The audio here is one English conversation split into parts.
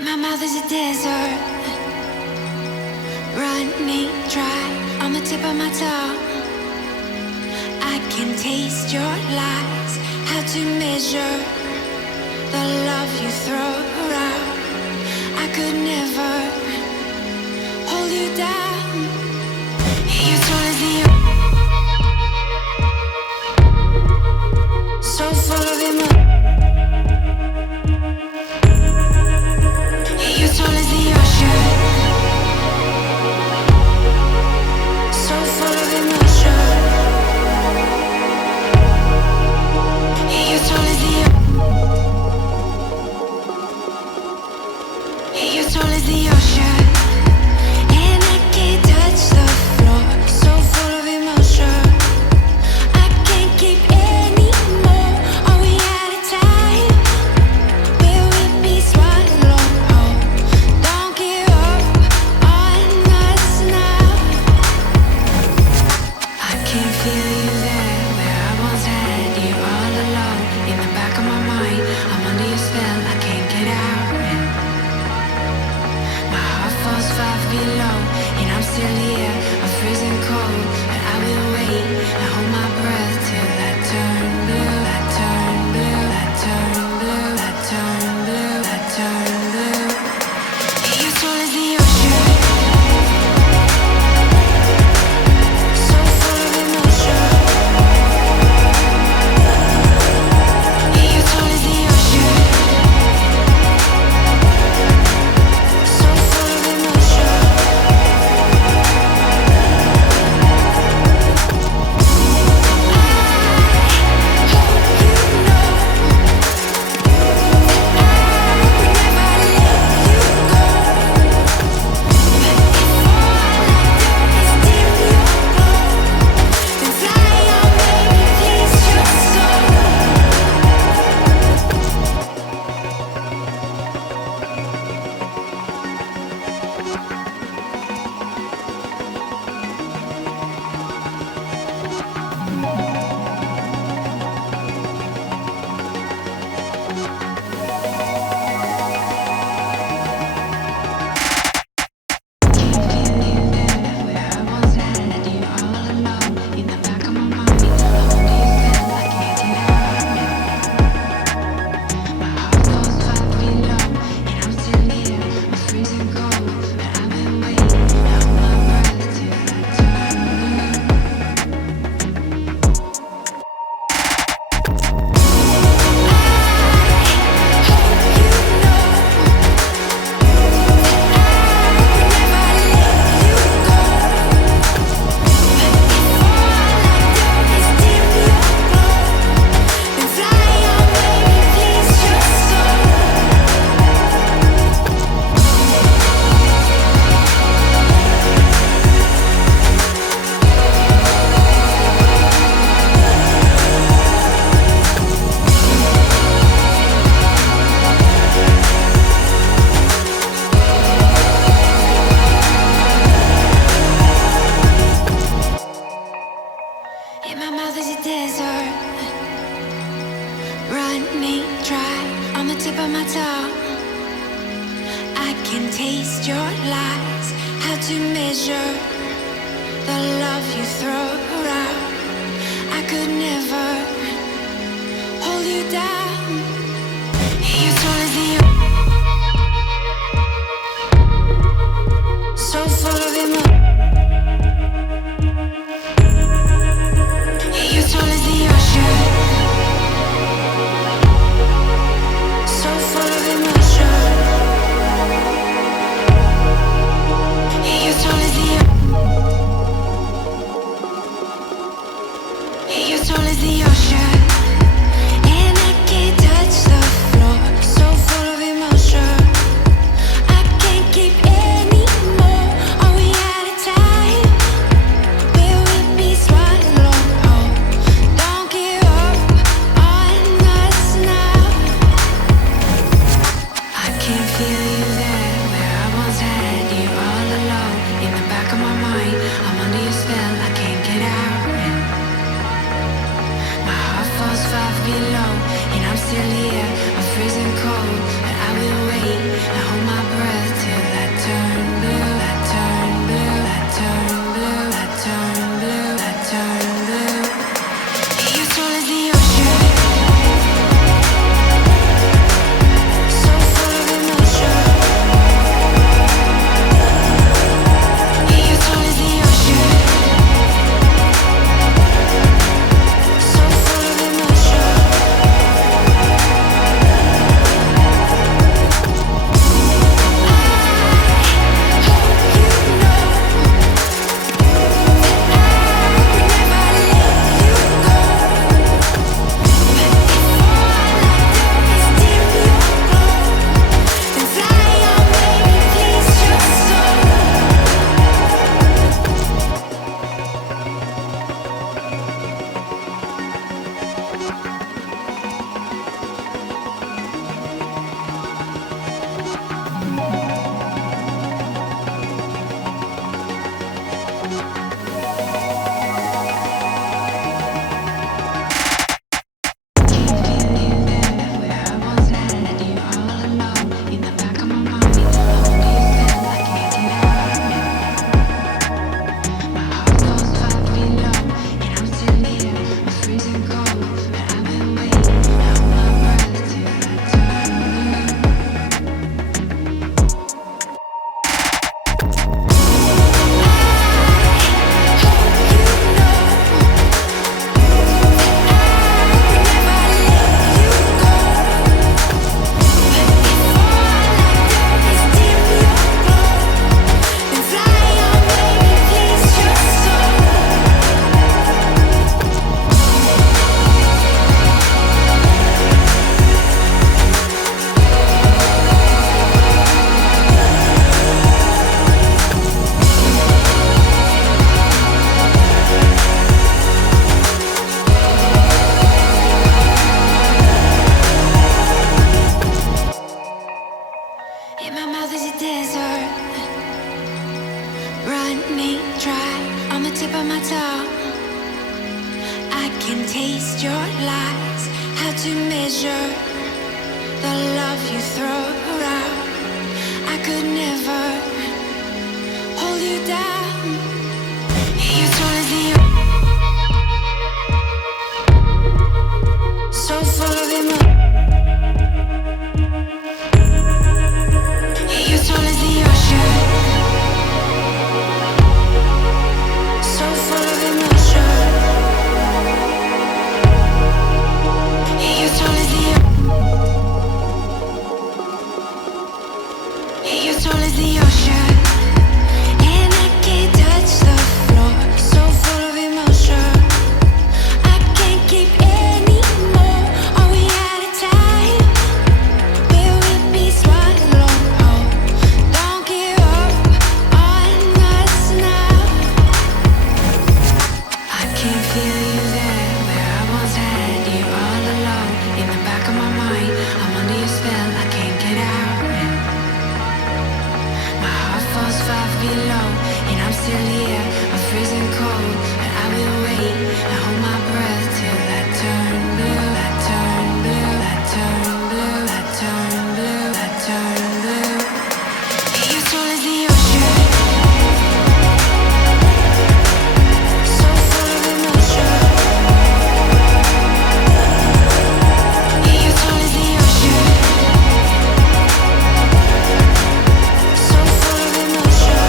In my mouth is a desert, running dry on the tip of my tongue. I can taste your lies, how to measure the love you throw around. I could never hold you down. You're tall as the so full of emotion. You're tall as the ocean, so full of emotion. You're tall as the You're tall as the ocean, and I can't touch the floor. So full of emotion, I can't keep any more. Are we out of time? Will we be swallowed whole? Don't give up on us now. I can feel you there, where I once had you all alone. In the back of my mind, I'm under your spell, I can't get out. My heart falls 5 feet low, and I'm still here, I'm freezing cold. But I will wait, I hold my breath till I turn blue, I turn blue, I turn blue, I turn blue, I turn blue. You're tall as the ocean, so full of emotion. You're tall as the ocean, so full of emotion. In my mouth is a desert, running dry on the tip of my tongue. I can taste your lies, how to measure the love you throw around. I could never hold you down. You're tall as the so full of emotion. You're tall as the ocean, so full of emotion. You're tall as the You're tall as the ocean, and I can't touch the floor. So full of emotion, I can't keep any more. Are we out of time? Will we be swallowed whole? Don't give up on us now. I can feel you there, where I once had you all alone. In the back of my mind, I'm under your spell, I can't get out. My heart falls 5 feet low, and I'm still here, I'm freezing cold. But I will wait, I hold my mouth is a desert, running dry on the tip of my tongue. I can taste your lies, how to measure the love you throw around. I could never hold you down. You're tall as the so full of emotion. You're tall as the ocean, so full of emotion. You're tall as the You're tall as the ocean, and I can't touch the floor. So full of emotion, I can't keep anymore. Are we out of time? Will we be swallowed whole? Don't give up on us now. I can feel you there, where I once had you all alone. In the back of my mind, I'm under your spell, I can't get out. My heart falls 5 feet low, and I'm still here, I'm freezing cold. But I will wait and hold my breath till I turn blue, I turn blue, I turn blue, I turn blue, I turn blue. You're tall as the ocean, so full of emotion. You're tall as the ocean, so full of emotion.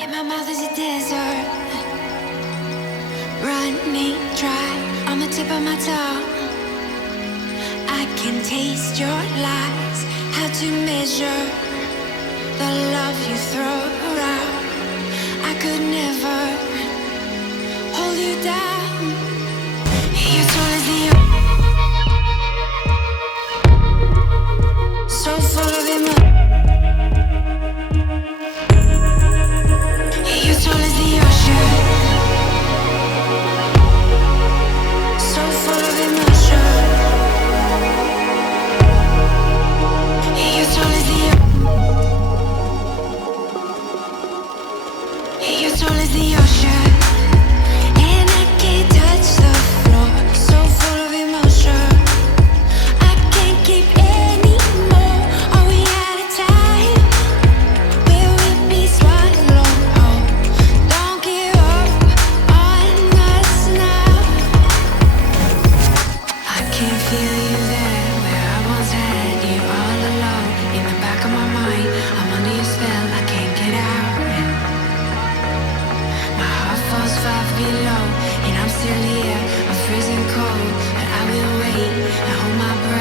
And my mouth is a desert, running dry on the tip of my tongue. I can taste your lies, how to measure the love you throw around. I could never hold you down. You're tall as the so full of emotion. You're tall as the ocean, so full of emotion. You're tall as the You're tall as the ocean, and I can't touch the floor. So full of emotion, I can't keep anymore. Are we out of time? Will we be swallowed whole? Don't give up on us now. I can feel you there, where I once had you all alone. In the back of my mind, I'm under your spell, I can't get out. My heart falls 5 feet low, and I'm still here, I'm freezing cold. But I will wait and hold my breath